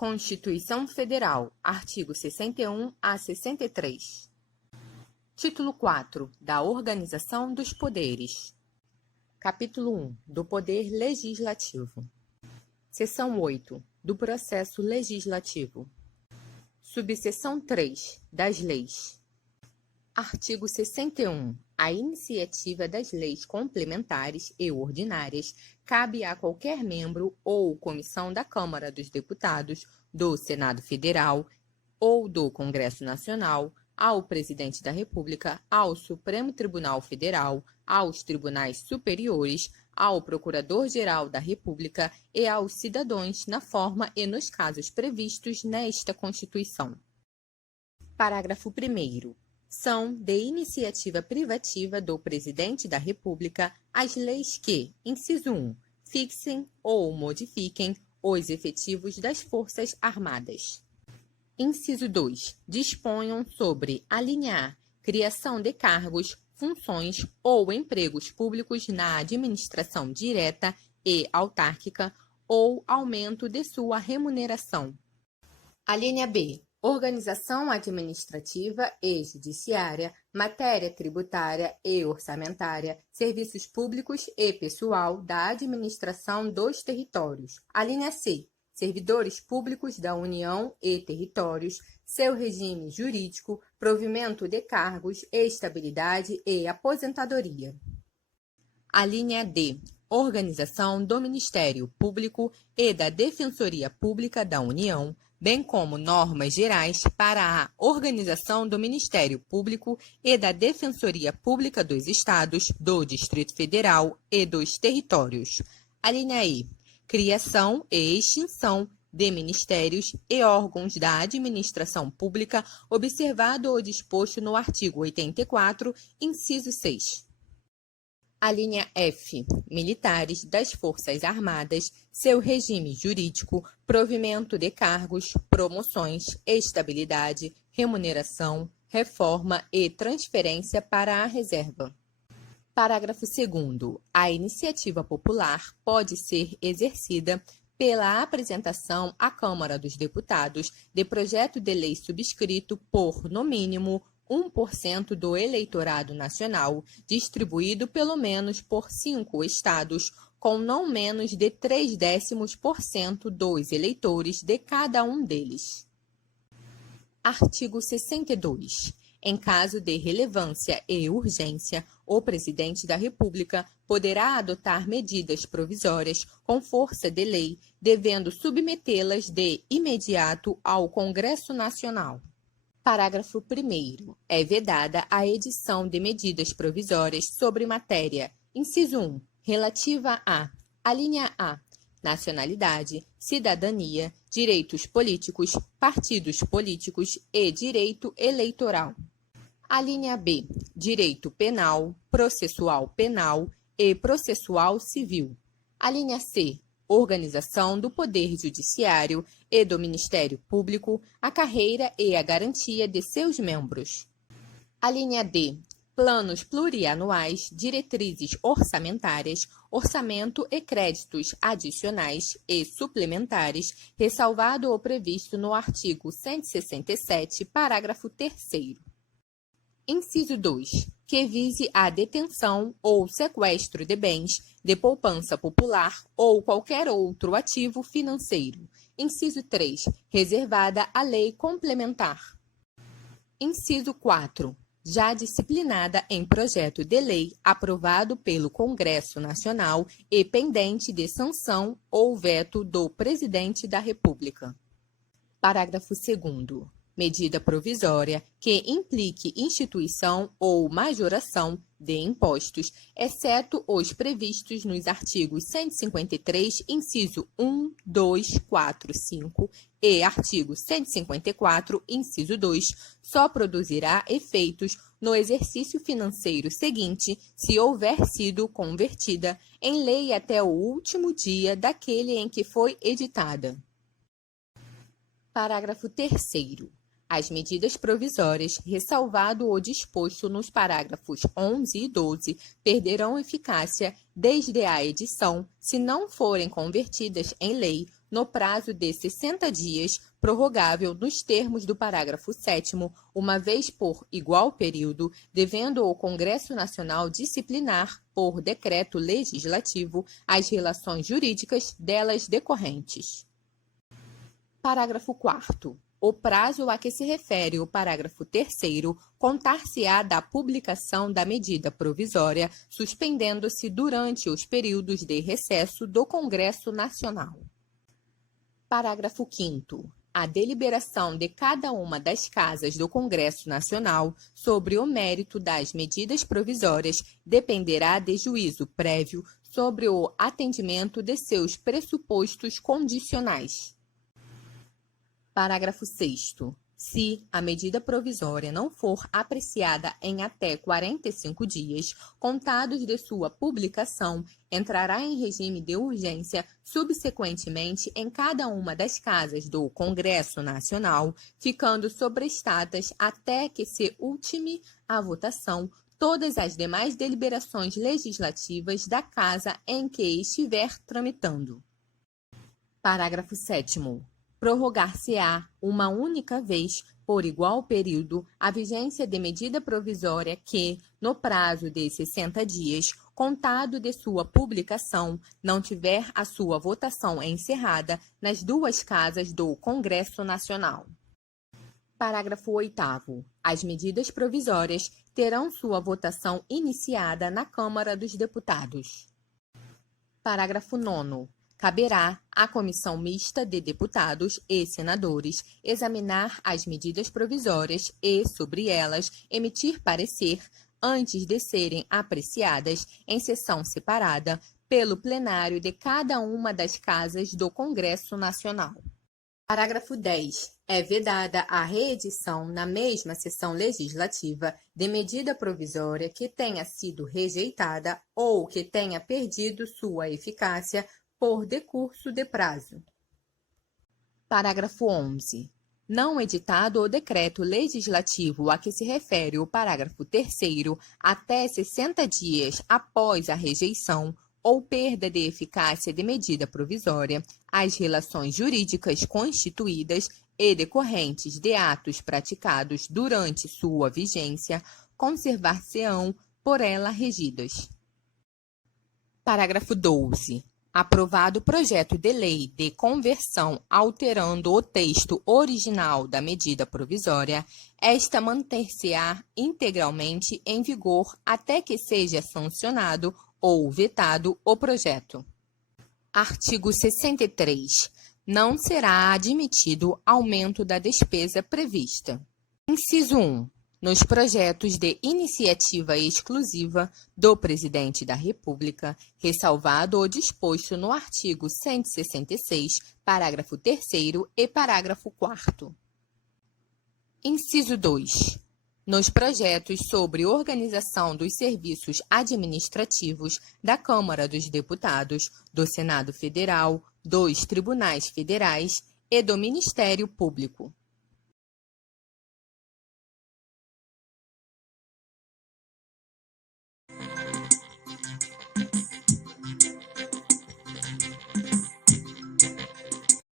Constituição Federal, artigo 61 a 63. Título 4. Da Organização dos Poderes. Capítulo 1. Do Poder Legislativo. Seção 8. Do Processo Legislativo. Subseção 3. Das Leis. Artigo 61. A iniciativa das leis complementares e ordinárias cabe a qualquer membro ou comissão da Câmara dos Deputados, do Senado Federal ou do Congresso Nacional, ao Presidente da República, ao Supremo Tribunal Federal, aos tribunais superiores, ao Procurador-Geral da República e aos cidadãos na forma e nos casos previstos nesta Constituição. Parágrafo 1º. São de iniciativa privativa do Presidente da República as leis que, inciso 1, fixem ou modifiquem os efetivos das Forças Armadas. Inciso 2, disponham sobre, alínea A, criação de cargos, funções ou empregos públicos na administração direta e autárquica ou aumento de sua remuneração. Alínea B, organização administrativa e judiciária, matéria tributária e orçamentária, serviços públicos e pessoal da administração dos territórios. Alínea C, servidores públicos da União e territórios, seu regime jurídico, provimento de cargos, estabilidade e aposentadoria. Alínea D, organização do Ministério Público e da Defensoria Pública da União, bem como normas gerais para a organização do Ministério Público e da Defensoria Pública dos Estados, do Distrito Federal e dos territórios. Alínea E, criação e extinção de ministérios e órgãos da administração pública, observado o disposto no artigo 84, inciso 6. Alínea F, militares das Forças Armadas, seu regime jurídico, provimento de cargos, promoções, estabilidade, remuneração, reforma e transferência para a reserva. Parágrafo 2º. A iniciativa popular pode ser exercida pela apresentação à Câmara dos Deputados de projeto de lei subscrito por, no mínimo, 1% do eleitorado nacional, distribuído pelo menos por 5 estados, com não menos de 0,3% dos eleitores de cada um deles. Artigo 62. Em caso de relevância e urgência, o Presidente da República poderá adotar medidas provisórias com força de lei, devendo submetê-las de imediato ao Congresso Nacional. Parágrafo 1º. É vedada a edição de medidas provisórias sobre matéria, inciso 1, relativa a, alínea A, nacionalidade, cidadania, direitos políticos, partidos políticos e direito eleitoral. Alínea B, direito penal, processual penal e processual civil. Alínea C, organização do Poder Judiciário e do Ministério Público, a carreira e a garantia de seus membros. Alínea D, planos plurianuais, diretrizes orçamentárias, orçamento e créditos adicionais e suplementares, ressalvado o previsto no artigo 167, parágrafo 3º. Inciso 2. Que vise a detenção ou sequestro de bens, de poupança popular ou qualquer outro ativo financeiro. Inciso 3. Reservada à lei complementar. Inciso 4. Já disciplinada em projeto de lei aprovado pelo Congresso Nacional e pendente de sanção ou veto do Presidente da República. Parágrafo 2º. Medida provisória que implique instituição ou majoração de impostos, exceto os previstos nos artigos 153, inciso 1, 2, 4, 5 e artigo 154, inciso 2, só produzirá efeitos no exercício financeiro seguinte, se houver sido convertida em lei até o último dia daquele em que foi editada. Parágrafo 3º. As medidas provisórias, ressalvado o disposto nos parágrafos 11 e 12, perderão eficácia desde a edição, se não forem convertidas em lei, no prazo de 60 dias, prorrogável nos termos do parágrafo 7º, uma vez por igual período, devendo o Congresso Nacional disciplinar, por decreto legislativo, as relações jurídicas delas decorrentes. Parágrafo 4º. O prazo a que se refere o parágrafo 3º contar-se-á da publicação da medida provisória, suspendendo-se durante os períodos de recesso do Congresso Nacional. Parágrafo 5º. A deliberação de cada uma das casas do Congresso Nacional sobre o mérito das medidas provisórias dependerá de juízo prévio sobre o atendimento de seus pressupostos condicionais. Parágrafo 6º. Se a medida provisória não for apreciada em até 45 dias, contados de sua publicação, entrará em regime de urgência subsequentemente em cada uma das casas do Congresso Nacional, ficando sobrestadas até que se ultime a votação todas as demais deliberações legislativas da casa em que estiver tramitando. Parágrafo 7º. Prorrogar-se-á uma única vez, por igual período, a vigência de medida provisória que, no prazo de 60 dias, contado de sua publicação, não tiver a sua votação encerrada nas duas casas do Congresso Nacional. Parágrafo 8º. As medidas provisórias terão sua votação iniciada na Câmara dos Deputados. Parágrafo 9º. Caberá à Comissão Mista de Deputados e Senadores examinar as medidas provisórias e, sobre elas, emitir parecer antes de serem apreciadas em sessão separada pelo plenário de cada uma das casas do Congresso Nacional. Parágrafo 10. É vedada a reedição na mesma sessão legislativa de medida provisória que tenha sido rejeitada ou que tenha perdido sua eficácia por decurso de prazo. Parágrafo 11. Não editado o decreto legislativo a que se refere o parágrafo 3º até 60 dias após a rejeição ou perda de eficácia de medida provisória, as relações jurídicas constituídas e decorrentes de atos praticados durante sua vigência conservar-se-ão por ela regidas. Parágrafo 12. Aprovado projeto de lei de conversão alterando o texto original da medida provisória, esta manter-se-á integralmente em vigor até que seja sancionado ou vetado o projeto. Artigo 63. Não será admitido aumento da despesa prevista. Inciso 1. Nos projetos de iniciativa exclusiva do Presidente da República, ressalvado o disposto no artigo 166, parágrafo 3º e parágrafo 4º. Inciso 2. Nos projetos sobre organização dos serviços administrativos da Câmara dos Deputados, do Senado Federal, dos Tribunais Federais e do Ministério Público.